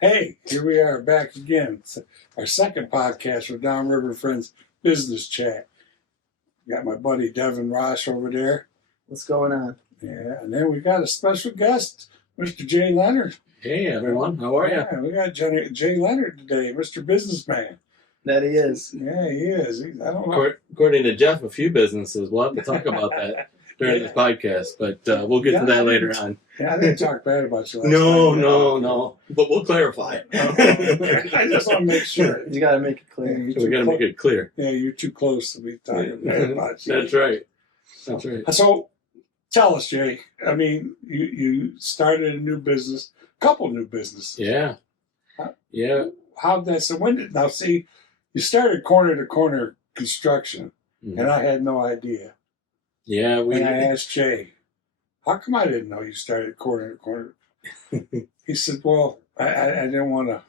Hey, here we are back again. It's our second podcast for Downriver Friends Business Chat. Got my buddy Devin Rosh over there. What's going on? Yeah, and then we got a special guest, Mr. Jay Leonard. Hey everyone, how are you? Yeah, we got Jay Leonard today, Mr. Businessman. That he is. Yeah, he is. I don't know. According to Jeff, a few businesses. We'll have to talk about that during this podcast, but we'll get to that later on. Yeah, I didn't talk bad about you last time. No. But we'll clarify. I just want to make sure. You got to make it clear. Yeah, We got to make it clear. Yeah, you're too close to be talking bad about you. That's right. That's right. So, tell us, Jay. I mean, you started a new business, a couple new businesses. Yeah. Yeah. How'd that? So when did now? See, you started corner to corner construction, Mhm. and I had no idea. Yeah. And I asked Jay, "How come I didn't know you started corner to corner?" He said, "Well, I didn't want to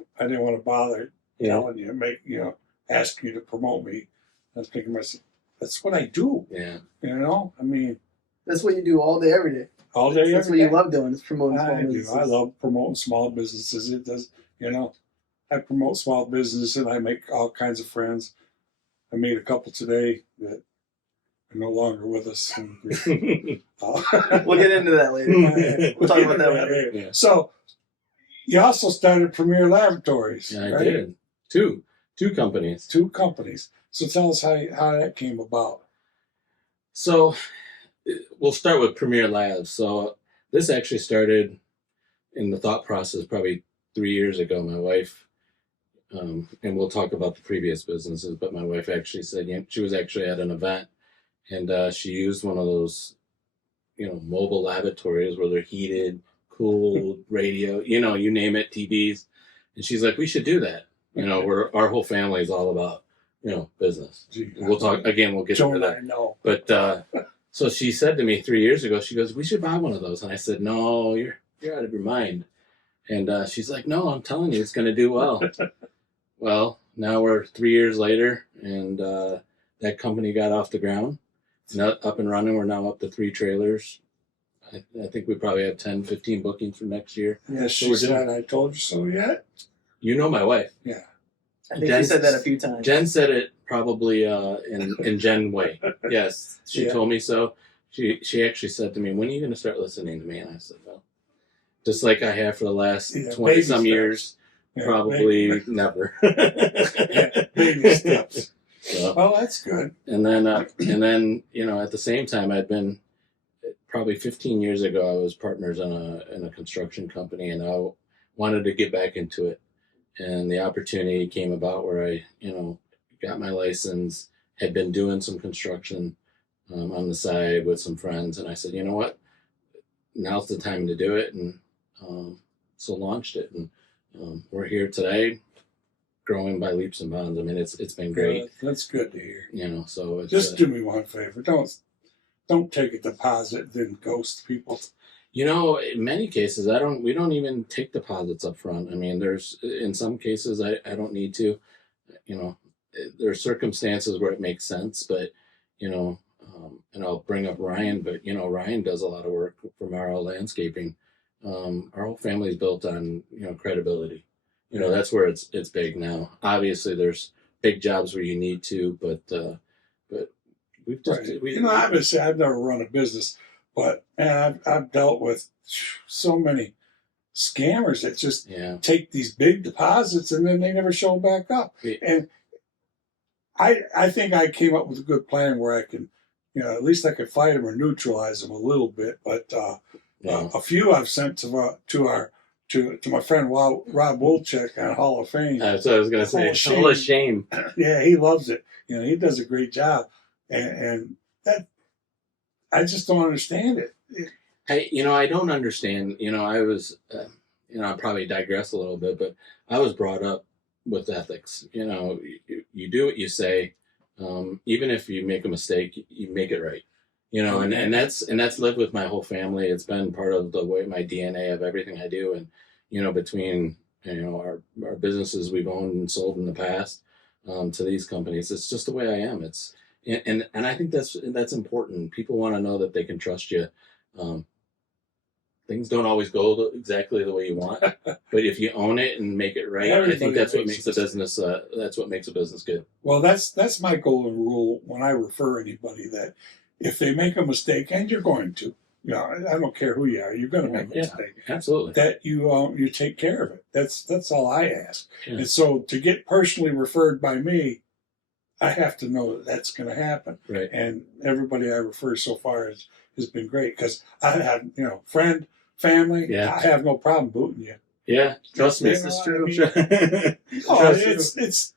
bother telling you, ask you to promote me." I was thinking to myself, that's what I do. Yeah. I mean, That's what you do all day, every day. all day, That's every what day. you love doing, is promoting small I do. businesses. I love promoting small businesses. It does, I promote small business and I make all kinds of friends. I made a couple today that are no longer with us. We'll get into that later. We'll talk about that later. Yeah. So, you also started Premier Lavatories. Yeah, I right? did. Two companies. Two companies. So tell us how that came about. So we'll start with Premier Labs. So this actually started in the thought process probably 3 years ago. My wife, and we'll talk about the previous businesses, but my wife actually said, she was actually at an event and she used one of those, mobile lavatories where they're heated, cooled, radio, you name it, TVs. And she's like, we should do that. Our whole family is all about, business. Gee, We'll talk again. We'll get into Don't that. I know? But so she said to me 3 years ago, she goes, we should buy one of those. And I said, no, you're out of your mind. And she's like, no, I'm telling you, it's going to do well. Well, now we're 3 years later, and that company got off the ground. It's not up and running. We're now up to 3 trailers. I think we probably have 10, 15 bookings for next year. Yes, So she we're said, I told you so yet? You know my wife. Yeah. I think Jen- you said that a few times. Jen said it probably in Jen way. Yes, she Yeah. told me so. She actually said to me, when are you going to start listening to me? And I said, well, just like I have for the last Yeah, 20-some baby years, Yeah, probably baby, never. baby steps. So, Well, that's good. and then, at the same time, I'd been probably 15 years ago, I was partners in a construction company, and I wanted to get back into it. And the opportunity came about where I, got my license, had been doing some construction on the side with some friends. And I said, you know what, now's the time to do it. And so launched it. And we're here today, growing by leaps and bounds. I mean, it's been great. That's good to hear. So it's Just do me one favor. Don't take a deposit, then ghost people. in many cases, we don't even take deposits up front. I mean, in some cases, I don't need to, there are circumstances where it makes sense, but, and I'll bring up Ryan, but, Ryan does a lot of work from our landscaping. Our whole family's built on, credibility. That's where it's big now. Obviously there's big jobs where you need to, but we've just, Right. Obviously, I've never run a business, but man, I've dealt with so many scammers that just yeah. take these big deposits and then they never show back up. Yeah. And I think I came up with a good plan where I can, at least I could fight them or neutralize them a little bit. But Yeah. a few I've sent to my friend Rob Wolchek on Hall of Fame. That's what I was going to say. Hall of It's all a shame. Yeah, he loves it. He does a great job, and that I just don't understand it. I don't understand. I was, I probably digress a little bit, but I was brought up with ethics. You do what you say. Even if you make a mistake, you make it right. And that's lived with my whole family. It's been part of my DNA of everything I do. And, between, our businesses we've owned and sold in the past, to these companies, it's just the way I am. And I think that's important. People want to know that they can trust you. things don't always go exactly the way you want, but if you own it and make it right, I think that's what makes a business. That's what makes a business good. Well, that's my golden rule when I refer anybody, that if they make a mistake, and you're going to, I don't care who you are, you're going to make a mistake. Absolutely. That you take care of it. That's all I ask. Yeah. And so to get personally referred by me, I have to know that that's going to happen. Right. And everybody I refer so far has been great, because I have, friend, family. Yeah. I have no problem booting you. Yeah, trust me. This is true.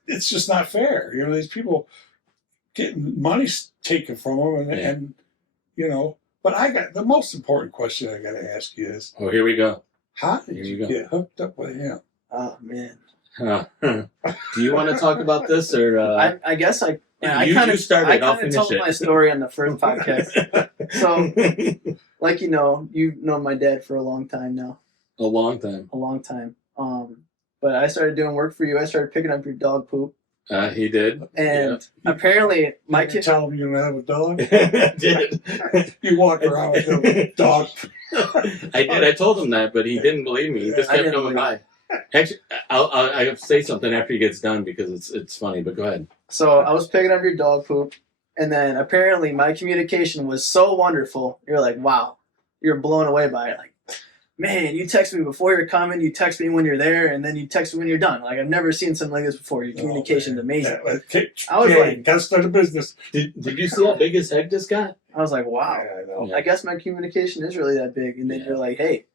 It's just not fair. These people getting money taken from them, and But I got the most important question I got to ask you is, oh, here we go. How did you get hooked up with him? Oh man. Do you want to talk about this, or I guess I you kind of started. I'll told finish it. my story on the first podcast. So, like you've known my dad for a long time now. A long time. But I started doing work for you. I started picking up your dog poop. He did. And apparently my kid... Tell him you don't have a dog? Did. You walk around with a dog. I did. I told him that, but he didn't believe me. He just kept going by. Actually, I'll say something after he gets done because it's funny, but go ahead. So I was picking up your dog poop, and then apparently my communication was so wonderful. You're like, wow. You're blown away by it. Like, man, you text me before you're coming, you text me when you're there, and then you text me when you're done. Like, I've never seen something like this before. Your communication's amazing. I was like, gotta start a business. Did you see how big his head just got? I was like, wow. Yeah, I guess my communication is really that big. And then you're like, hey,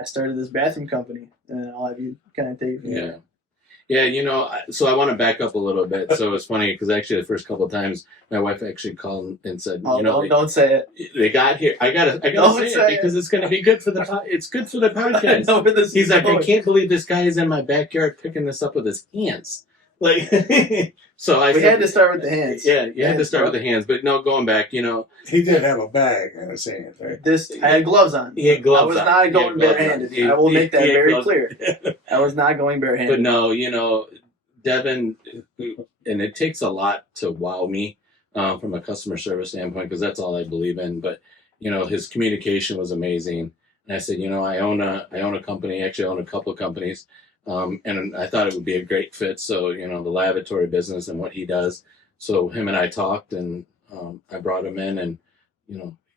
I started this bathroom company, and I'll have you kind of take it from there. Yeah, so I want to back up a little bit. So it's funny because actually the first couple of times my wife actually called and said, don't say it. They got here. I gotta say it because it's going to be good for it's good for the podcast. I know where this He's is like, going. I can't believe this guy is in my backyard picking this up with his hands. Like, so we had to start with the hands. Yeah, you had to start with the hands. But no, going back, he did have a bag in his hand, right? I had gloves on. He had gloves on. I was not going barehanded. I will make that very clear. I was not going barehanded. But no, Devin, and it takes a lot to wow me from a customer service standpoint because that's all I believe in. But his communication was amazing, and I said, I own a company. Actually, I own a couple of companies, and I thought it would be a great fit. So the lavatory business and what he does. So him and I talked, and I brought him in, and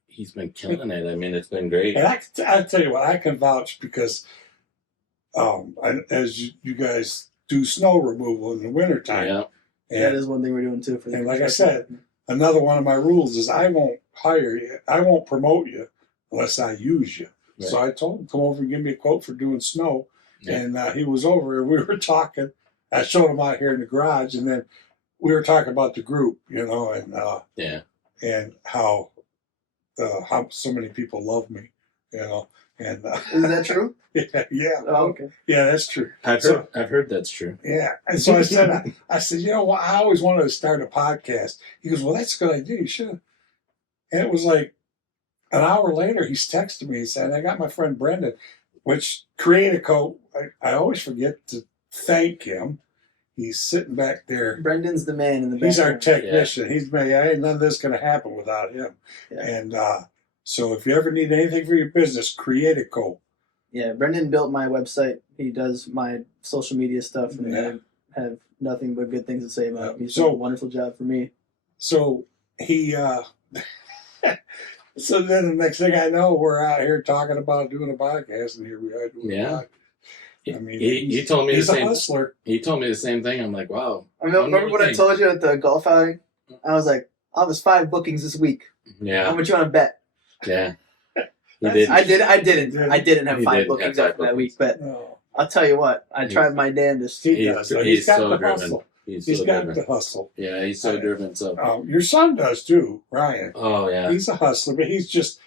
he's been killing it. I mean, it's been great. And I tell you what, I can vouch because as you guys do snow removal in the wintertime. Yeah. And that is one thing we're doing too. And like I said, another one of my rules is I won't hire you. I won't promote you unless I use you. Right. So I told him, come over and give me a quote for doing snow. Yeah. And he was over and we were talking. I showed him out here in the garage, and then we were talking about the group, and and how so many people love me, And is that true? Yeah. Oh, okay. Yeah, that's true. I've heard that's true. Yeah. And so I said, I always wanted to start a podcast. He goes, well, that's a good idea. You should. And it was like an hour later, he's texting me and saying, I got my friend Brendan, which CreataCo, I always forget to thank him. He's sitting back there. Brendan's the man in the back. He's our technician. Yeah. Ain't none of this going to happen without him. Yeah. And so if you ever need anything for your business, CreataCo. Yeah, Brendan built my website. He does my social media stuff, and I have nothing but good things to say about him. He's done a wonderful job for me. So he, so then the next thing I know, we're out here talking about doing a podcast, and here we are doing a podcast. I mean, he told me he's the same. A hustler. He told me the same thing. I'm like, wow. Remember what I told you at the golf outing? I was like, I'll have 5 bookings this week. Yeah. How much you want to bet? Yeah. I didn't have 5 bookings after that week, but I'll tell you what, I tried my damnedest. He's got so the driven. hustle. He's got the hustle. Yeah, he's so driven. So your son does too, Ryan. Oh yeah, he's a hustler, but he's just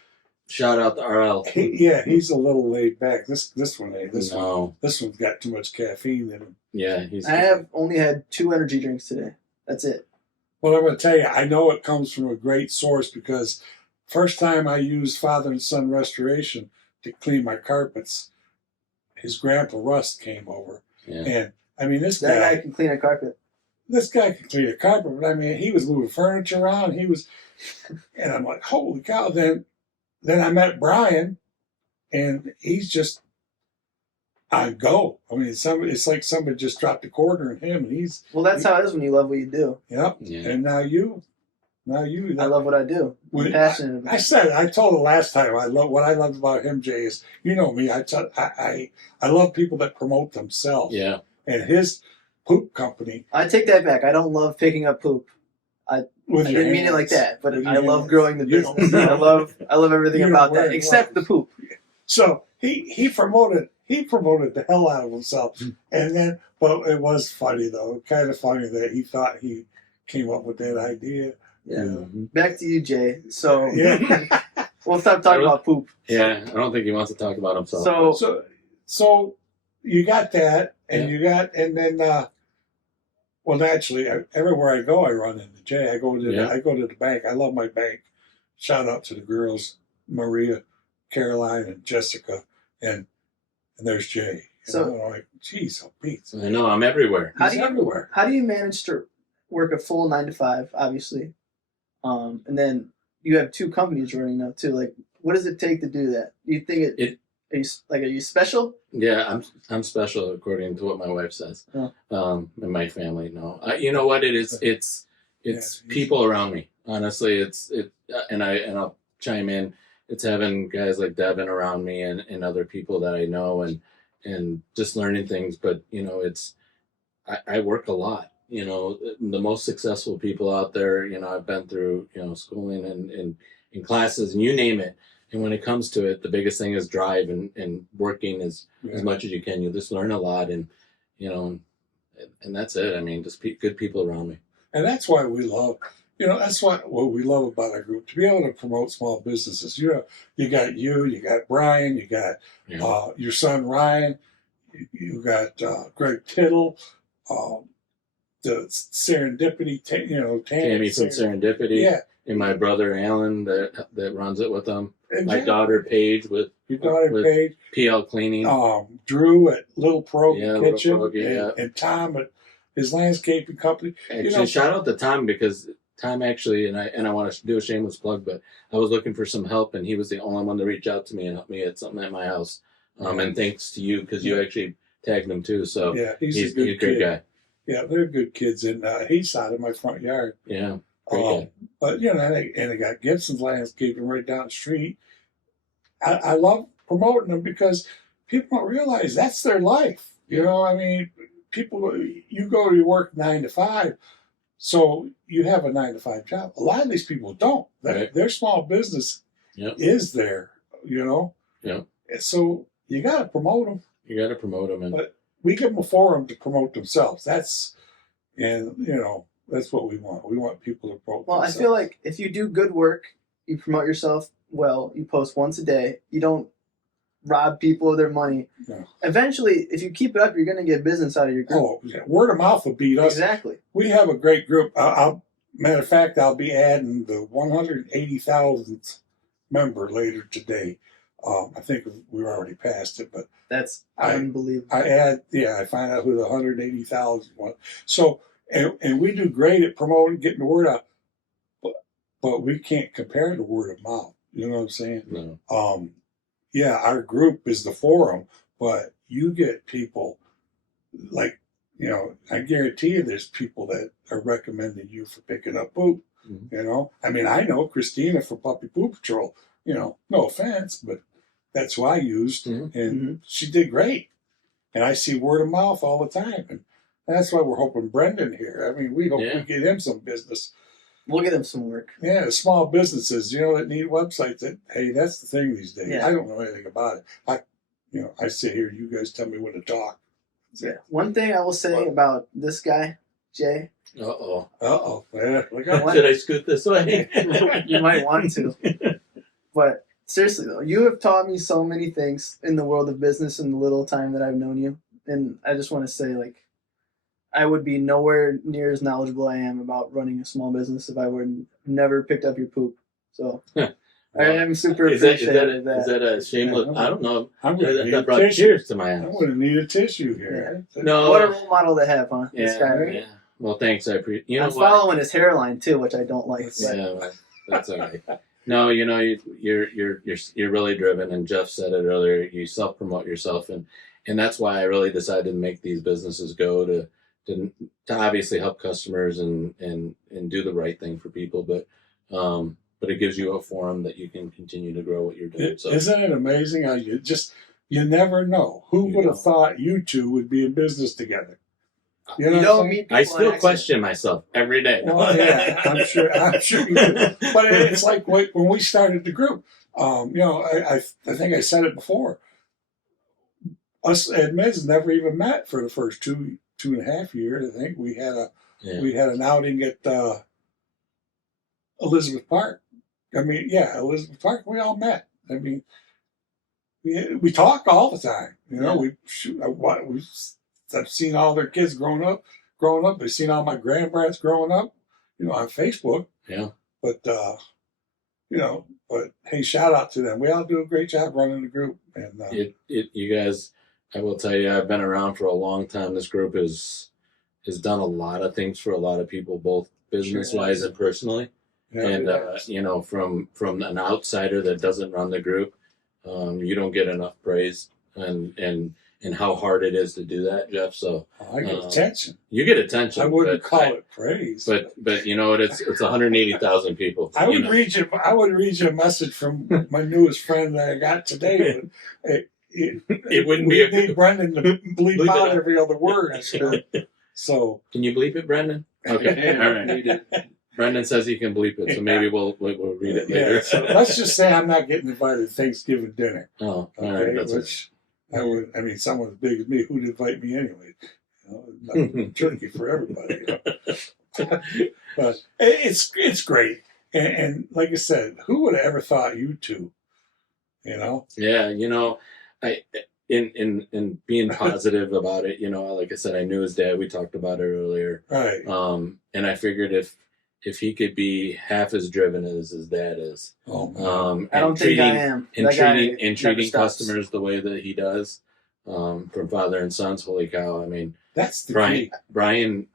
shout out to RL. He's a little laid back. This one ain't. This one's got too much caffeine in him. Yeah, I have only had 2 energy drinks today. That's it. Well, I'm going to tell you, I know it comes from a great source because first time I used Father and Son Restoration to clean my carpets, his grandpa Russ came over. Yeah. And, I mean, this guy can clean a carpet. This guy can clean a carpet, but I mean, he was moving furniture around. And I'm like, holy cow. Then I met Brian, and he's just on go. I mean, it's like somebody just dropped a quarter in him, and he's that's how it is when you love what you do. Yep. Yeah. And now you. I love what I do. I'm passionate about it. I told the last time, what I loved about him, Jay, is, you know me, I love people that promote themselves. Yeah. And his poop company. I take that back. I don't love picking up poop. I didn't mean it like that, but I love growing the business. I love everything about that, except the poop. So he promoted the hell out of himself. And then, but it was funny though, kind of funny that he thought he came up with that idea. Yeah. Back to you, Jay. So yeah. we'll stop talking about poop. Yeah, I don't think he wants to talk about himself. So you got that, and and then well, naturally, everywhere I go, I run into Jay. I go to the bank. I love my bank. Shout out to the girls, Maria, Caroline, and Jessica, and there's Jay. So I'm like, geez, oh Pete. I know, I'm everywhere. How do you manage to work a full 9 to 5, obviously? And then you have 2 companies running now too. Like, what does it take to do that? Do you think are you special? Yeah, I'm special according to what my wife says. Oh. And my family. No, you know what it is? It's people around me. Honestly, and I'll chime in. It's having guys like Devin around me and other people that I know and just learning things. But you know, I work a lot. You know, the most successful people out there, you know, I've been through, you know, schooling and classes and you name it. And when it comes to it, the biggest thing is drive and working as much as you can. You just learn a lot and, you know, and that's it. I mean, just good people around me. And that's why we love, you know, that's what we love about our group, to be able to promote small businesses. You know, you got Brian, you got your son Ryan, you got Greg Tittle, the Serendipity, Tammy from Serendipity, and my brother Alan that runs it with them. My daughter Paige with PL Cleaning. Drew at Little Pro Kitchen, Little Pro, and Tom at his landscaping company. Actually, shout out to Tom because Tom actually, and I want to do a shameless plug, but I was looking for some help, and he was the only one to reach out to me and help me at something at my house. And thanks to you because you actually tagged him too. So he's a great guy. Yeah, they're good kids, and he's out in my front yard. Yeah, great guy. But you know, and they got Gibson's landscaping right down the street. I love promoting them because people don't realize that's their life. You know, I mean, you go to your work 9 to 5, so you have a 9 to 5 job. A lot of these people don't. Their small business is there. You know. Yeah. So you got to promote them. You got to promote them, but we give them a forum to promote themselves. That's what we want. We want people to promote themselves. I feel like if you do good work, you promote yourself well, you post once a day, you don't rob people of their money. No. Eventually, if you keep it up, you're going to get business out of your group. Oh, yeah. Word of mouth will beat us. Exactly. We have a great group. Matter of fact, I'll be adding the 180,000th member later today. I think we already passed it, but that's unbelievable. I find out who the 180,000 was. So, and we do great at promoting, getting the word out, but we can't compare the word of mouth. You know what I'm saying? No. Our group is the forum, but you get people like, you know, I guarantee you there's people that are recommending you for picking up poop. Mm-hmm. You know, I mean, I know Christina for Puppy Poop Patrol. You know, no offense, but that's who I used, and she did great. And I see word of mouth all the time, and that's why we're hoping Brendan here. I mean, we hope we get him some business. We'll get him some work. Yeah, small businesses, you know, that need websites. That's the thing these days. Yeah. I don't know anything about it. I sit here, you guys tell me when to talk. Yeah. One thing I will say about this guy, Jay. Yeah, should I scoot this way? You might want to. But seriously though, you have taught me so many things in the world of business in the little time that I've known you. And I just want to say, like, I would be nowhere near as knowledgeable I am about running a small business if I would never picked up your poop. So I am super appreciative of that. Is that a shameless? I don't know. I'm going to need a tissue. Cheers to my house. I'm going to need a tissue here. Yeah. No, what a role model to have, huh? Yeah, this guy, right? Yeah. Well, thanks. I appreciate. I'm following his hairline too, which I don't like. Yeah, that's all right. No, you're really driven, and Jeff said it earlier. You self promote yourself, and that's why I really decided to make these businesses go to obviously help customers and do the right thing for people, but it gives you a forum that you can continue to grow what you're doing. So isn't it amazing how you never know who would have thought you two would be in business together? You know, don't meet people I still on question myself every day. Well, yeah, I'm sure you do. But it's like when we started the group. I think I said it before. Us admins never even met for the first 2.5 years. I think we had an outing at Elizabeth Park. Elizabeth Park. We all met. I mean, we talk all the time. I've seen all their kids growing up. I've seen all my grandparents growing up, on Facebook. Yeah. But, hey, shout out to them. We all do a great job running the group. And you guys, I will tell you, I've been around for a long time. This group has done a lot of things for a lot of people, both business-wise and personally. Yeah, and, from an outsider that doesn't run the group, you don't get enough praise and how hard it is to do that, Jeff. So I get attention. You get attention. I wouldn't call it praise. But you know what? It's 180,000 people. I would read you a message from my newest friend that I got today. But it wouldn't we be need Brendan to bleep out every other word. So can you bleep it, Brendan? Okay, all right. Brendan says he can bleep it, so maybe we'll read it later. Yeah, so let's just say I'm not getting invited to Thanksgiving dinner. Oh, all right. Which someone as big as me, who'd invite me anyway? Not turkey for everybody. But it's great, and like I said, who would have ever thought you two? Yeah, I in being positive about it. Like I said, I knew his dad. We talked about it earlier, right? And I figured if he could be half as driven as his dad is, I don't think I am. And treating customers the way that he does, from father and sons. Holy cow! I mean, that's the key. Brian.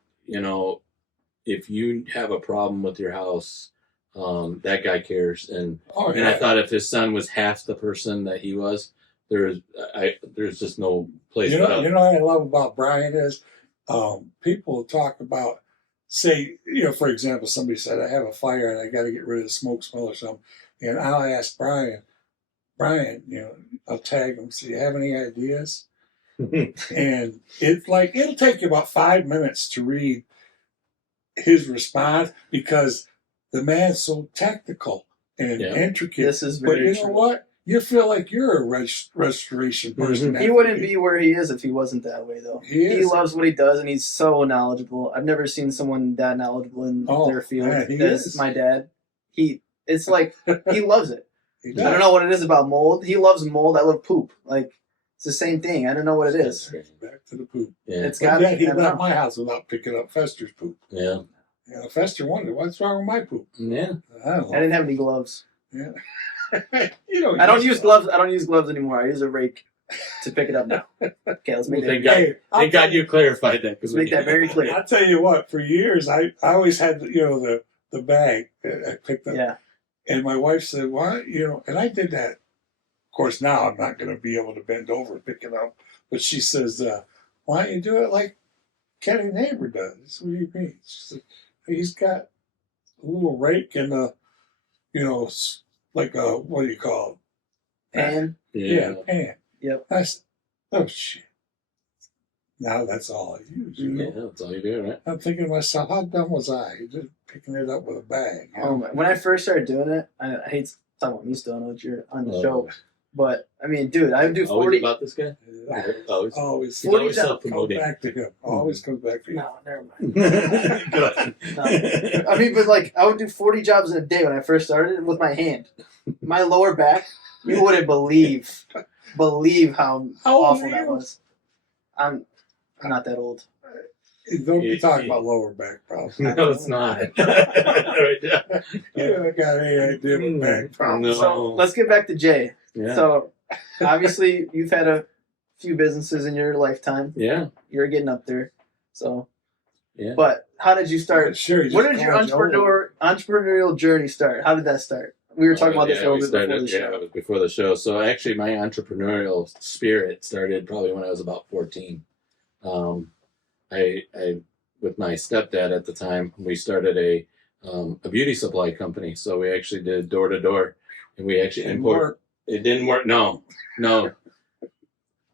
If you have a problem with your house, that guy cares. And I thought if his son was half the person that he was, there's just no place. You know what I love about Brian is, people talk about. Say, for example, somebody said, I have a fire and I got to get rid of the smoke smell or something. And I'll ask Brian, I'll tag him, say, you have any ideas? And it'll take you about 5 minutes to read his response because the man's so technical and intricate. This is very But you know what? You feel like you're a restoration person. He wouldn't be where he is if he wasn't that way, though. He loves what he does, and he's so knowledgeable. I've never seen someone that knowledgeable in their field as my dad. It's like he loves it. I don't know what it is about mold. He loves mold. I love poop. Like, it's the same thing. I don't know what it is. Back to the poop. Yeah. It's got. He left my house without picking up Fester's poop. Yeah. Fester wondered what's wrong with my poop. Yeah. I didn't have any gloves. Yeah. I don't use gloves. I don't use gloves anymore. I use a rake to pick it up now. Okay, let's make that. Thank God you clarified that. Let's make that very clear. I'll tell you what. For years, I always had the bag that I picked up. Yeah. And my wife said, "Why?" And I did that. Of course, now I'm not going to be able to bend over and pick it up. But she says, "Why don't you do it like Kenny Neighbor does?" What do you mean? She said, he's got a little rake and like a, what do you call it? Pan? Yeah, pan. Yep. Oh, shit. Now that's all I use. Yeah, that's all you do, right? I'm thinking to myself, how dumb was I? Just picking it up with a bag. Oh, when I first started doing it, I hate talking about me still, I know that you're on the show. But, I mean, dude, I would do 40. Always about this guy? Always 40 self-promoting. Comes back to him. Always comes back to him. No, never mind. No. I mean, but I would do 40 jobs in a day when I first started with my hand. My lower back, you wouldn't believe how awful that was. I'm not that old. Don't be talking about lower back problems. No, it's not. I got any idea what back problems. No. So let's get back to Jay. Yeah. So obviously you've had a few businesses in your lifetime. Yeah. You're getting up there. So yeah. But how did you start? Sure. Where did your entrepreneurial journey start? How did that start? We were talking about this Yeah, a we little bit before started. the show. Yeah, it was before the show. So actually, my entrepreneurial spirit started probably when I was about 14. I with my stepdad at the time, we started a beauty supply company. So we actually did door to door, and we actually imported. It didn't work. No.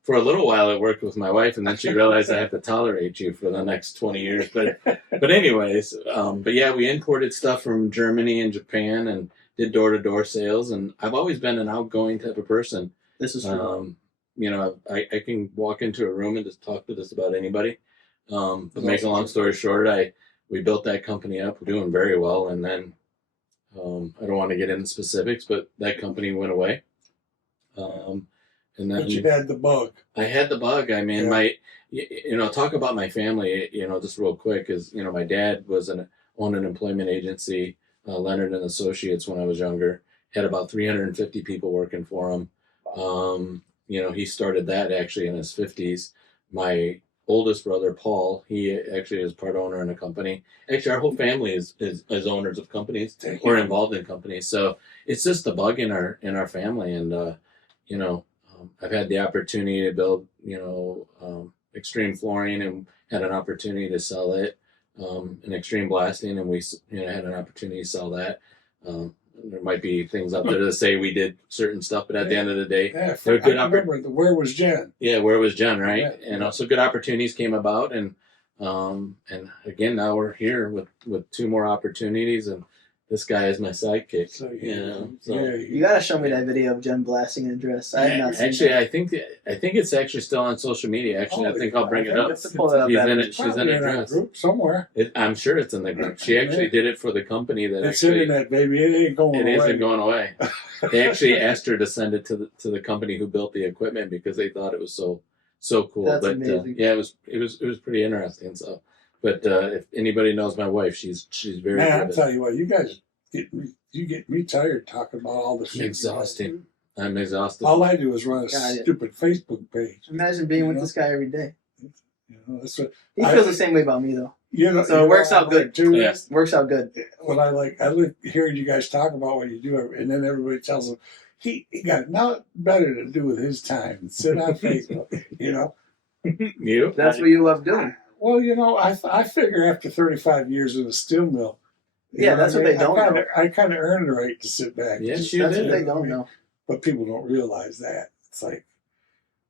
For a little while, it worked with my wife, and then she realized I have to tolerate you for the next 20 years. But anyways, but yeah, we imported stuff from Germany and Japan, and did door to door sales. And I've always been an outgoing type of person. This is true. You know, I can walk into a room and just talk to just about anybody. But make a long story short, we built that company up. We're doing very well, and then I don't want to get into specifics, but that company went away. And then, but you had the bug. I had the bug. I mean, talk about my family, just real quick is, my dad owned an employment agency, Leonard and Associates, when I was younger, had about 350 people working for him. He started that actually in his 50s. My oldest brother, Paul, he actually is part owner in a company. Actually, our whole family is owners of companies or involved in companies. So it's just the bug in our family. And, I've had the opportunity to build, Extreme Flooring, and had an opportunity to sell it, and Extreme Blasting, and we, had an opportunity to sell that. There might be things out there to say we did certain stuff, but at the end of the day, they're good. Remember Where Was Jen? Yeah, Where Was Jen, right? Yeah. And also good opportunities came about, and again, now we're here with two more opportunities, and this guy is my sidekick. So, you gotta show me that video of Jen blasting in a dress. I have not seen actually, that. I think it's actually still on social media. Actually, I think I'll bring it up. She's in it. She's in a dress. Group somewhere. I'm sure it's in the group. She actually did it for the company that it's internet, baby. It ain't going away. It isn't going away. They actually asked her to send it to the company who built the equipment because they thought it was so cool. That's but amazing. Yeah, it was pretty interesting. So, but if anybody knows my wife, she's very. Man, I'll tell you what, you guys get me tired talking about all this shit. Exhausting. I'm exhausted. All I do is run a stupid Facebook page. Imagine being with this guy every day. That's what He feels the same way about me though. So it works out good too. Yeah. Works out good. What I like hearing you guys talk about what you do, and then everybody tells him he got nothing better to do with his time than sit on Facebook. You? That's what you love doing. Well, I figure after 35 years in a steel mill. That's what they don't know. I kind of earned the right to sit back. Yes, That's what they don't know. But people don't realize that. It's like,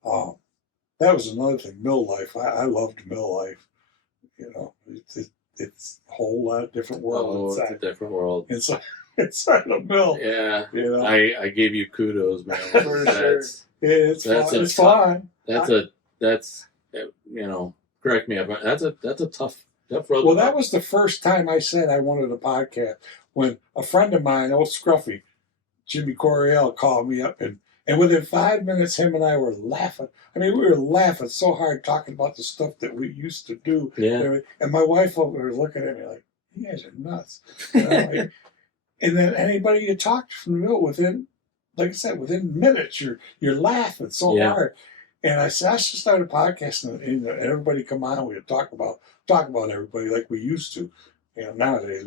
that was another thing. Mill life. I loved mill life. It's a whole lot different world inside. It's a different world. Inside a mill. Yeah. I gave you kudos, man. For sure. It's fun. It's fun. That's correct me if that's a tough road. Well, that was the first time I said I wanted a podcast when a friend of mine, old Scruffy, Jimmy Coriel, called me up, and within 5 minutes, him and I were laughing. I mean, we were laughing so hard talking about the stuff that we used to do. Yeah. And my wife over there was looking at me like, "You guys are nuts." And then anybody you talked to from the mill, within minutes, you're laughing so hard. And I said, I should start a podcast, and everybody come on, and we'd talk about everybody like we used to. Nowadays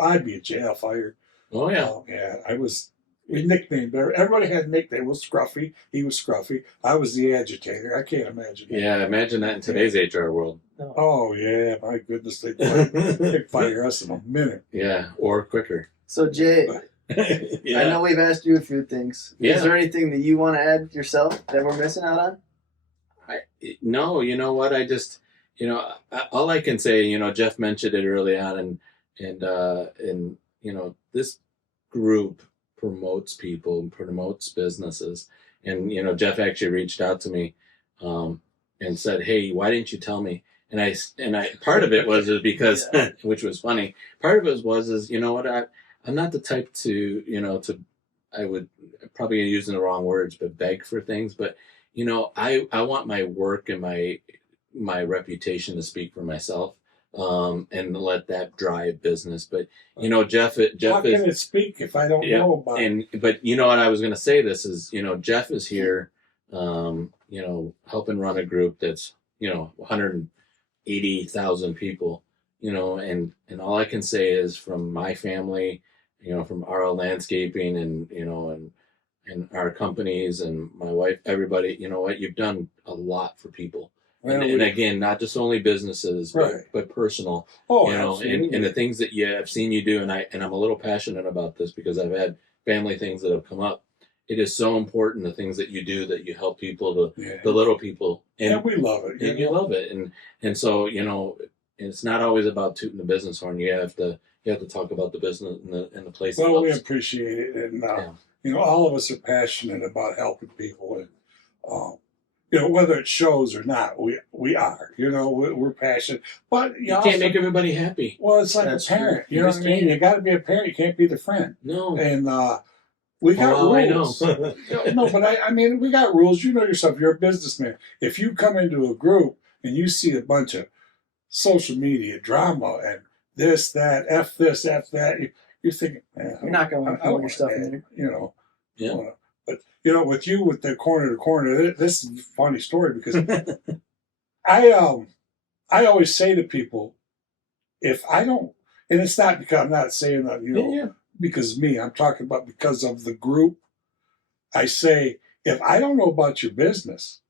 I'd be in jail, fired. Oh yeah. I was nicknamed. Everybody had a nickname. It was Scruffy. He was Scruffy. I was the agitator. I can't imagine that. Yeah, imagine that in today's HR world. Oh yeah, my goodness, they'd fire us in a minute. Yeah, or quicker. So Jay, Yeah. I know we've asked you a few things. Yeah. Is there anything that you want to add yourself that we're missing out on? No, you know what? I just, all I can say, Jeff mentioned it early on, and this group promotes people and promotes businesses. And, Jeff actually reached out to me, and said, "Hey, why didn't you tell me?" And I part of it was because, which was funny. Part of it was, you know what? I'm not the type to, I would probably using the wrong words, but beg for things. But, I want my work and my reputation to speak for myself, and let that drive business. But, Jeff How can it speak if I don't know about it? But you know what I was going to say this is, Jeff is here, helping run a group that's, 180,000 people, and all I can say is from my family, from RL Landscaping and, and our companies and my wife, everybody, you know what, you've done a lot for people. Well, And again, not just only businesses, Right. but personal, Oh, and absolutely. the things that I've seen you do. And I'm a little passionate about this because I've had family things that have come up. It is so important, the things that you do, that you help people, the little people. And we love it. And you love it. And so, it's not always about tooting the business horn. You have to talk about the business and the place. Well, we appreciate it. And, all of us are passionate about helping people. And, whether it shows or not, we are. We're passionate. But you can't make everybody happy. Well, it's like a parent. You know what I mean? You got to be a parent. You can't be the friend. No. And we got rules. I know. No, but I mean, we got rules. You know yourself. You're a businessman. If you come into a group and you see a bunch of social media drama and this, that, F this, F that, you're thinking, man, you're not going to want to put your stuff in there. Yeah. But, with you, with the corner to corner, this is a funny story because I always say to people, if I don't, and it's not because I'm not saying that, because of me, I'm talking about because of the group. I say, if I don't know about your business,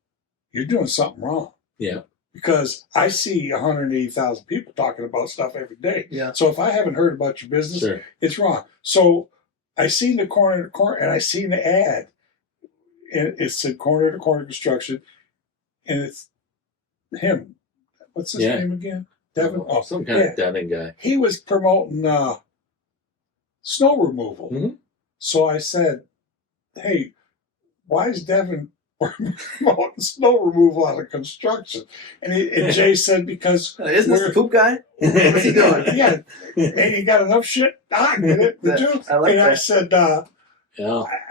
you're doing something wrong. Yeah. Because I see 180,000 people talking about stuff every day. Yeah. So if I haven't heard about your business, sure, it's wrong. So I seen the corner to corner, and I seen the ad. And it said corner to corner construction, and it's him. What's his name again? Devin. Oh, some kind of Devin guy. He was promoting snow removal. Mm-hmm. So I said, "Hey, why is Devin promoting snow removal out of construction?" And Jay said, "Because isn't this the poop guy? What's he doing?" Yeah, and you got enough shit. I get it. Did you? I like that. I said, I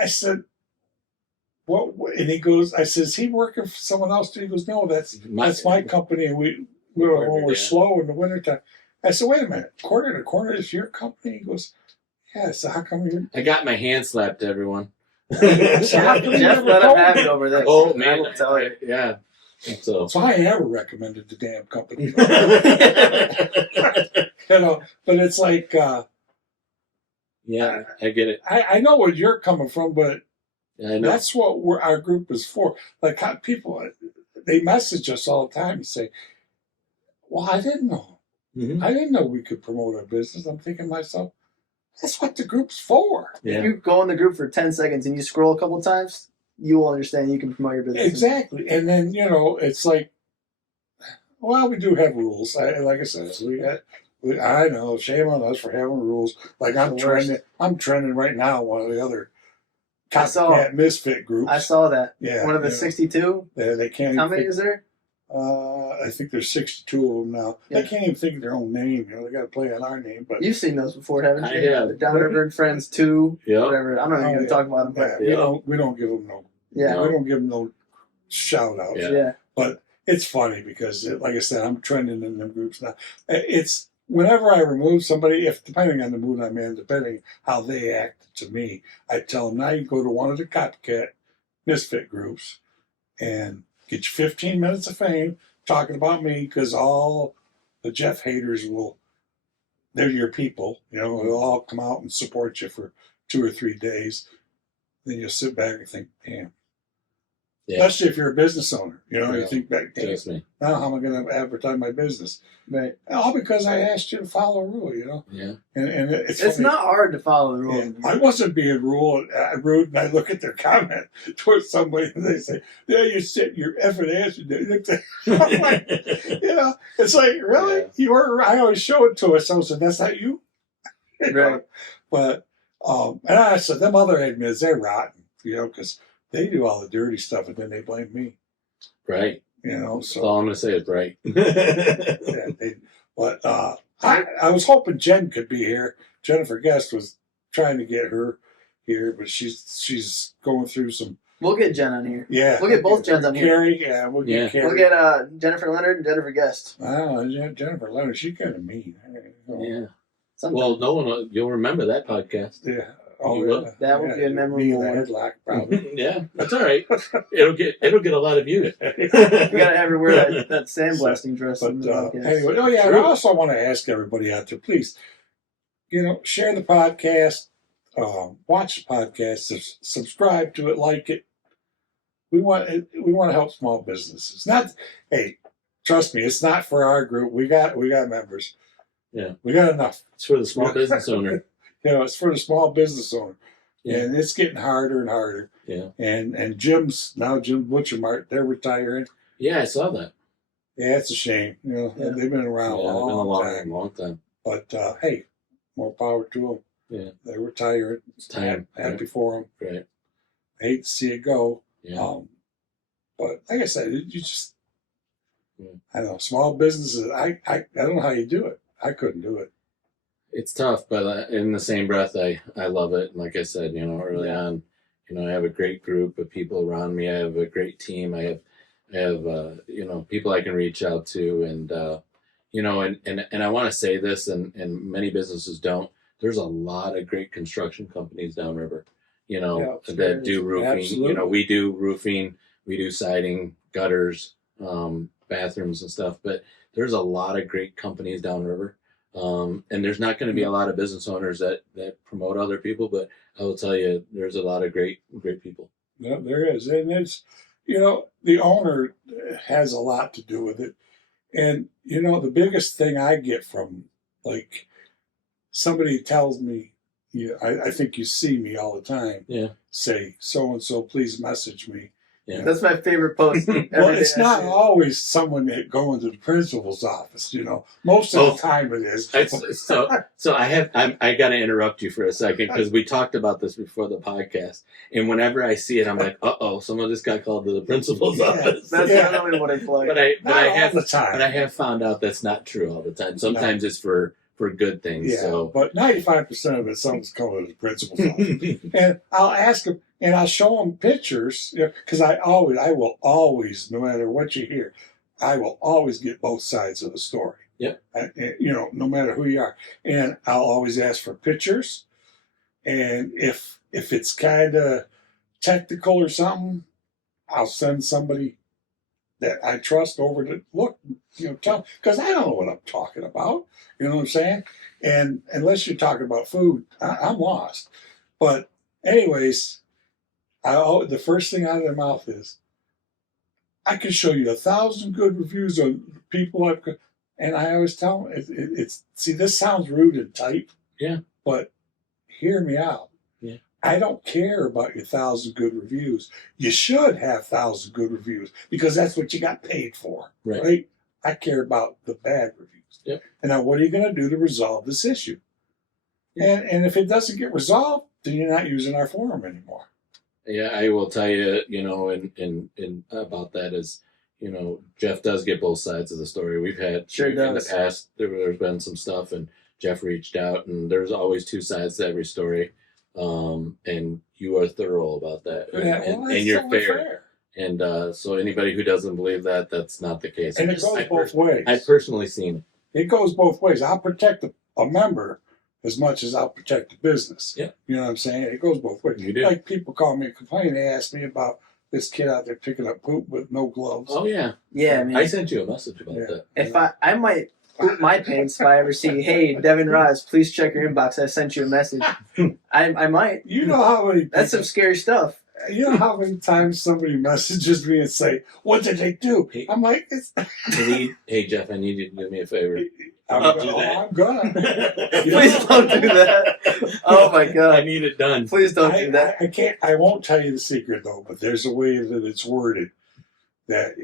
said, what? And he goes, I said, "Is he working for someone else too?" He goes, "No, that's my company, and we're slow in the wintertime." I said, "Wait a minute, corner to corner is your company?" He goes, "Yeah." So how come you? I got my hand slapped, everyone. Jeff let him have it over there. Oh man, I will tell you. Yeah. So I never recommended the damn company. But it's like, yeah, I get it. I know where you're coming from, but I know. that's what our group is for. Like how people, they message us all the time and say, "Well, I didn't know. Mm-hmm. I didn't know we could promote our business." I'm thinking to myself, that's what the group's for. Yeah. If you go in the group for 10 seconds and you scroll a couple times, you will understand you can promote your business. Exactly. And then, it's like, well, we do have rules. Like I said, I know, shame on us for having rules. Like I'm trending right now on one of the other copycat misfit groups. I saw that. Yeah. One of the 62. They can't. How many is there? I think there's 62 of them now. Yeah. They can't even think of their own name. They got to play on our name. But you've seen those before, haven't you? I have. The Downriver Friends 2, yep. Whatever. I'm not even going to talk about them. But we don't give them we don't give them no shout outs. Yeah. But it's funny because, like I said, I'm trending in them groups now. It's whenever I remove somebody, depending on the mood I'm in, depending how they act to me, I tell them, now you go to one of the copycat misfit groups and get your 15 minutes of fame talking about me, because all the Jeff haters they're your people. They'll all come out and support you for 2 or 3 days. Then you'll sit back and think, damn. Yeah. Especially if you're a business owner. You think back, now how am I going to advertise my business? Right. All because I asked you to follow a rule, Yeah. And it's not hard to follow the rule. Yeah. I wasn't being rude, and I look at their comment towards somebody and they say, "Yeah, you said your effing answer." I'm like, it's like, really? Yeah. You were? I always show it to us. I said, "That's not you." Right. But and I said, them other admins, they're rotten, because they do all the dirty stuff and then they blame me. Right. So that's all I'm going to say is right. But I was hoping Jen could be here. Jennifer Guest was trying to get her here, but she's going through some. We'll get Jen on here. Yeah. We'll get both Jens on here. Carrie, we'll get Carrie. We'll get Jennifer Leonard and Jennifer Guest. Jennifer Leonard, she's kind of mean. Yeah. Sometimes. Well, you'll remember that podcast. Yeah. That would be a memorable one. Headlock, probably. Yeah, that's all right. It'll get a lot of views. You gotta have her wear that sandblasting dress. But anyway, I also want to ask everybody out there, please share the podcast, watch the podcast, subscribe to it, like it. We want to help small businesses. Not, hey, trust me, it's not for our group. We got members. Yeah, we got enough. It's for the small business owner. It's for the small business owner, Yeah. and it's getting harder and harder. Yeah, and Jim Butcher Mart, they're retiring. Yeah, I saw that. Yeah, it's a shame. They've been around a long time. But hey, more power to them. Yeah, they're retiring. It's time. Happy for them. Right. I hate to see it go. Yeah. But like I said, you just, I don't know, small businesses. I don't know how you do it. I couldn't do it. It's tough, but in the same breath, I love it. And like I said, early on, I have a great group of people around me. I have a great team. I have people I can reach out to, and and I want to say this, and many businesses don't. There's a lot of great construction companies downriver, that do roofing. Absolutely. We do roofing, we do siding, gutters, bathrooms and stuff. But there's a lot of great companies downriver. And there's not going to be a lot of business owners that promote other people, but I will tell you, there's a lot of great people. Yeah, there is. And it's, the owner has a lot to do with it. And, the biggest thing I get from, like, somebody tells me, I think you see me all the time. Yeah. Say, so-and-so, please message me. Yeah. That's my favorite post. Well, it's not always someone that going to the principal's office, Most of the time it is. So I got to interrupt you for a second, because we talked about this before the podcast. And whenever I see it, I'm like, someone just got called to the principal's office. That's not only what it's like. But I I have found out that's not true all the time. Sometimes it's for good things. Yeah, so. But 95% of it, someone's coming to the principal's office. And I'll ask them, and I'll show them pictures, because I will always, no matter what you hear, I will always get both sides of the story. Yep. No matter who you are. And I'll always ask for pictures. And if it's kind of technical or something, I'll send somebody that I trust over to look, tell, because I don't know what I'm talking about. You know what I'm saying? And unless you're talking about food, I'm lost. But anyways, the first thing out of their mouth is, I can show you 1,000 good reviews on people and I always tell them, it's see, this sounds rude and tight. Yeah. But hear me out. Yeah. I don't care about your 1,000 good reviews. You should have 1,000 good reviews, because that's what you got paid for. Right? I care about the bad reviews. Yep. And now, what are you going to do to resolve this issue? Yeah. And if it doesn't get resolved, then you're not using our forum anymore. Yeah, I will tell you, and about that is, Jeff does get both sides of the story. We've had in the past, there's been some stuff, and Jeff reached out, and there's always two sides to every story. And you are thorough about that, and you're fair. And so anybody who doesn't believe that, that's not the case. And it goes both ways. I've personally seen it. It goes both ways. I'll protect a member as much as I'll protect the business. Yeah. You know what I'm saying? It goes both ways. You do. Like, people call me and complain. They ask me about this kid out there picking up poop with no gloves. Oh, yeah. Yeah, man. I sent you a message about that. If I might poop my pants if I ever see, hey, Devin Ross, please check your inbox. I sent you a message. I might. You know how many That's some scary stuff. You know how many times somebody messages me and say, "What did they do?" I'm like, hey, Jeff, I need you to do me a favor. I'm gonna. Please don't do that. Oh my God. I need it done. Please don't do that. I can't. I won't tell you the secret though. But there's a way that it's worded that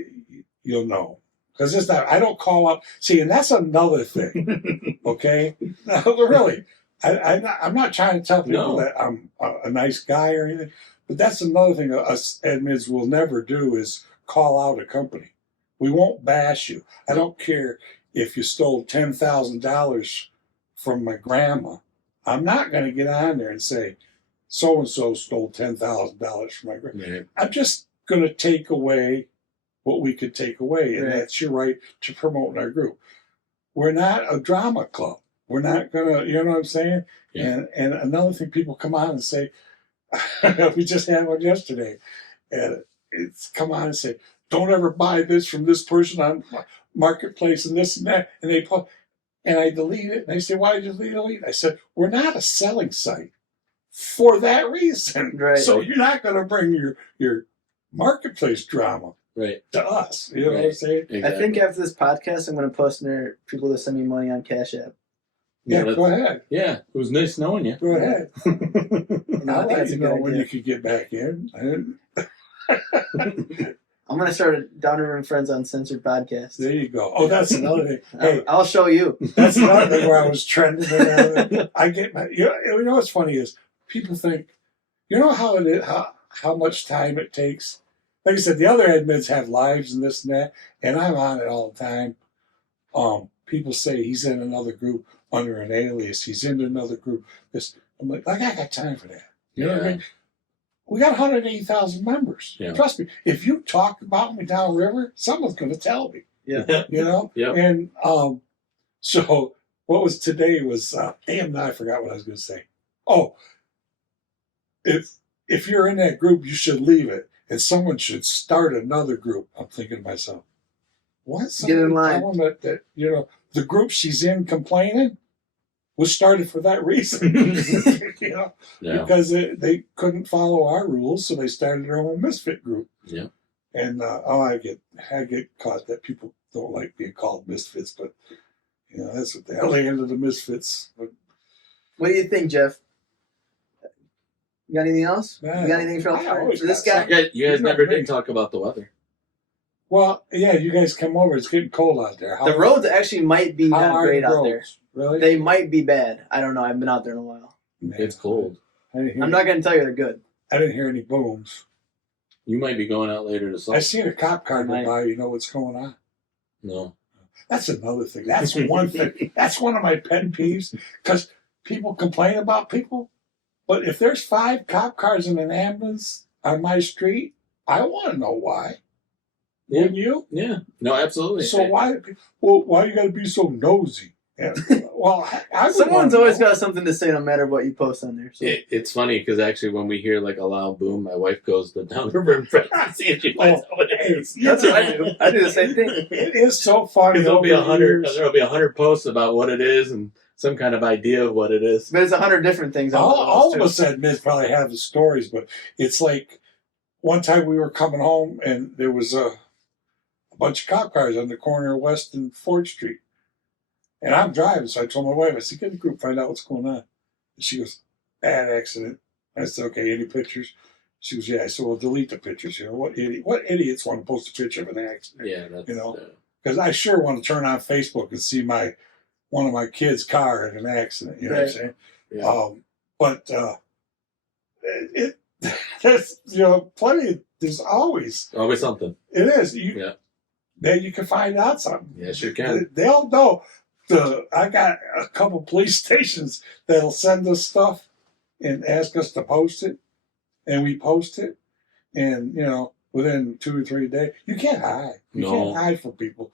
you'll know. Because it's not. I don't call up. See, and that's another thing. Okay. No, really. I'm not trying to tell people that I'm a nice guy or anything. But that's another thing us admins will never do, is call out a company. We won't bash you. I don't care if you stole $10,000 from my grandma. I'm not going to get on there and say, so-and-so stole $10,000 from my grandma. Right. I'm just going to take away what we could take away, and that's your right to promote our group. We're not a drama club. We're not going to, you know what I'm saying? Yeah. And another thing, people come on and say, we just had one yesterday, and it's come on and say, don't ever buy this from this person on Marketplace and this and that. And they put, and I delete it. And they say, why did you delete it? I said, we're not a selling site for that reason. Right. So you're not going to bring your marketplace drama to us. You know what I'm saying? Exactly. I think after this podcast, I'm going to post in there people to send me money on Cash App. Yeah, go ahead. Yeah, it was nice knowing you. Go ahead. I'll let you know when idea. you can get back in. I'm going to start a Downriver Friends Uncensored podcast. There you go. Oh, that's another thing. Hey, I'll show you. that's another thing where I was trending. I get my. You know what's funny is people think, you know how it is, how much time it takes. Like I said, the other admins have lives and this and that, and I'm on it all the time. People say he's in another group under an alias. He's in another group. This, I'm like I got time for that. You know what I mean? We got 180,000 members. Yeah. Trust me, if you talk about me downriver, someone's going to tell me. Yeah. You know? Yeah. And so what was today was, damn, now I forgot what I was going to say. Oh, if you're in that group, you should leave it. And someone should start another group. I'm thinking to myself, what? Get in line. Tell them that, you know, the group she's in complaining was started for that reason. You know? Yeah. Because they couldn't follow our rules, so they started their own misfit group. Yeah. And I get caught that people don't like being called misfits, but you know that's what the LA end of the misfits. But, What do you think, Jeff? You got anything else? Man, You got anything I always for this got guy? You guys never did talk about the weather. well, yeah, you guys come over. It's getting cold out there. The roads actually might be how not are great the out there. roads? Really? They might be bad. I don't know. I haven't been out there in a while. Man, It's cold. I'm not going to tell you they're good. I didn't hear any booms. You might be going out later to I salt. seen a cop car go Right. by. You know what's going on? No. That's another thing. That's one thing. That's one of my pet peeves because people complain about people. But if there's 5 cop cars and an ambulance on my street, I want to know why. Yeah. Wouldn't you? Yeah. No, absolutely. So why you got to be so nosy? Yeah. Well, I would Someone's wanna always know. got something to say no matter what you post on there. So. It's funny because actually when we hear like a loud boom, my wife goes to Downriver and Friends to see if she finds out what it is. That's what I do. I do the same thing. It is so funny. Because there'll be over the years. there'll be 100 posts about what it is and some kind of idea of what it is. But it's 100 different things. All of us admins probably have the stories, but it's like one time we were coming home and there was a bunch of cop cars on the corner of West and 4th Street. And I'm driving, so I told my wife, I said, get in the group, find out what's going on. And she goes, bad accident. I said, okay, any pictures? She goes, yeah. I said, well, delete the pictures. You know, what idiots want to post a picture of an accident? Yeah, that's, you know, because I sure want to turn on Facebook and see one of my kids' car in an accident. You know what I'm saying? yeah. But there's plenty. There's always something. it is. Yeah. Then you can find out something. Yes, you can. They'll know. I got a couple police stations that'll send us stuff and ask us to post it, and we post it, and within 2 or 3 days, you can't hide. You can't hide from people.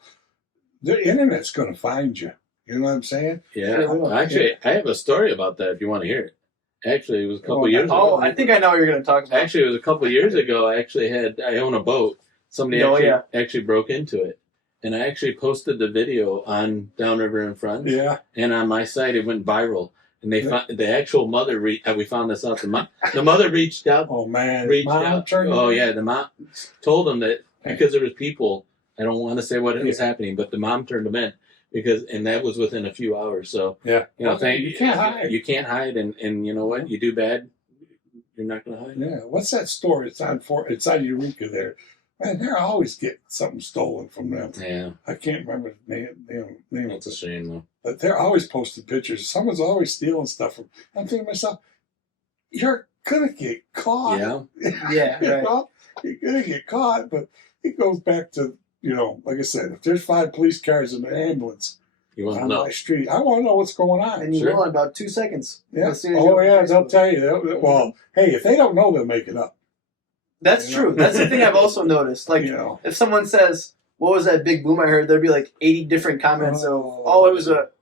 The internet's going to find you. You know what I'm saying? Yeah. Actually, I have a story about that if you want to hear it. Actually, it was a couple years ago. Oh, I think I know what you're going to talk about. Actually, it was a couple years ago. I own a boat. Somebody actually broke into it. And I actually posted the video on Downriver and Friends. Yeah. And on my site, it went viral. And they found the actual mother. We found this out. The mother reached out. Oh man! Reached out. Oh yeah, the mom told them that because there was people. I don't want to say what was happening, but the mom turned them in and that was within a few hours. So yeah, you can't hide. You can't hide, and you know what? You do bad, you're not going to hide. Yeah. What's that store? It's on Eureka there. Man, they're always getting something stolen from them. Yeah. I can't remember the name. That's a shame, though. But they're always posting pictures. Someone's always stealing stuff from. I'm thinking to myself, you're gonna get caught. Yeah. Yeah. Right. You're gonna get caught. But it goes back to like I said, if there's 5 police cars in an ambulance on my street, I want to know what's going on. And you will in about 2 seconds. Yeah. They'll tell you. Well, hey, if they don't know, they'll make it up. That's true. That's the thing I've also noticed. Like, if someone says, "What was that big boom I heard?" There'd be like 80 different comments of,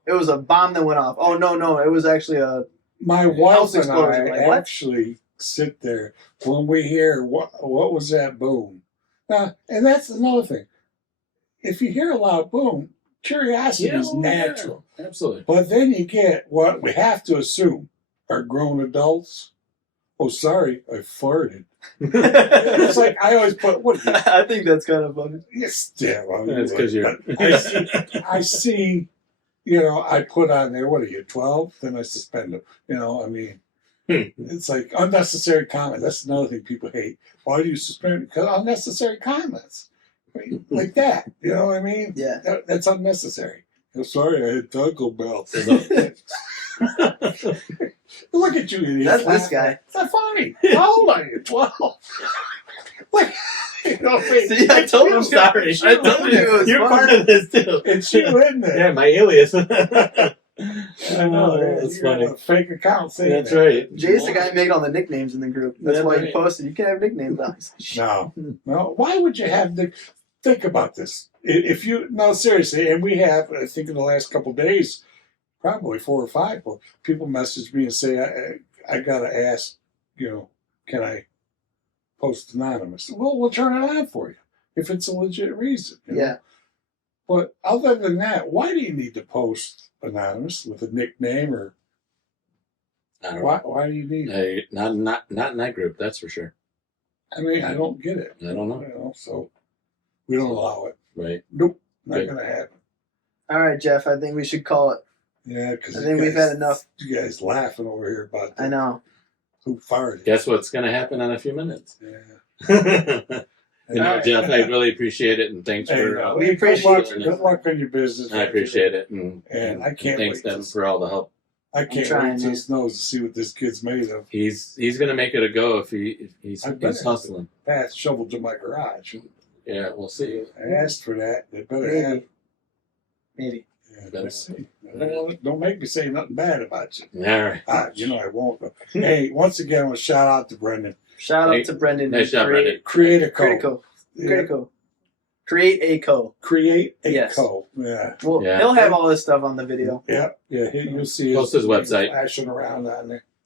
it was a bomb that went off. Oh no, it was actually a my wife house and explosion. I actually sit there when we hear what was that boom. And that's another thing. If you hear a loud boom, curiosity is well, natural. Yeah, absolutely. But then you get what we have to assume are grown adults. Oh, sorry, I farted. It's like I always put, what are you? I think that's kind of funny. Yes, yeah, well, That's because you're. I see, you know, I put on there, what are you, 12? Then I suspend them. You know, I mean, it's like unnecessary comments. That's another thing people hate. Why do you suspend? Because unnecessary comments. I mean, like that. You know what I mean? Yeah. That's unnecessary. I'm sorry, I had Taco Bell. Look at you, idiot. That's this guy. It's not funny. How old are you? 12. Like, you know, See, I told him sorry. I told you it was You're funny. part of this too. It's you, isn't it? Yeah, my alias. I know. That's You funny. got a fake account saying That's that. right. Jay's the guy who made all the nicknames in the group. That's Yeah, why right. he posted. You can have nicknames on. He's like, No. Why would you have the? Think about this. If you no seriously, and we have, I think in the last couple of days, probably 4 or 5 people message me and say, I gotta ask, you know, can I post anonymous? Well, we'll turn it on for you if it's a legit reason. You know? yeah. But other than that, why do you need to post anonymous with a nickname or I don't why? know. Why do you need it? Not in that group. That's for sure. I mean, I don't get it. I don't know. You know, so we don't allow it. Right. Nope, not Good. gonna happen. All right, Jeff. I think we should call it. Yeah, because I think we've had enough. You guys laughing over here about I know. who farted. Guess what's going to happen in a few minutes? Yeah. You know, All right. Jeff, I really appreciate it, and thanks Hey, for. we appreciate good luck on your business. I appreciate it, and And I can't thanks wait them to- for all the help. I can't trying, wait till man. it snows to see what this kid's made of. He's going to make it a go if he's I bet. hustling. Pass shovel to my garage. Yeah, we'll see. I asked for that. They better have. Maybe. Yeah, Better. we'll see. Don't make me say nothing bad about you. All right. You know I won't. But hey, once again, I want to shout out to Brendan. Shout out Hey, to Brendan. nice job, Brendan. CreataCo. CreataCo. CreataCo. Create a co. Create a Yes. co. Yeah. Well, Yeah. he'll have all this stuff on the video. Yep. Yeah. You'll see Post his name website. flashing around on there.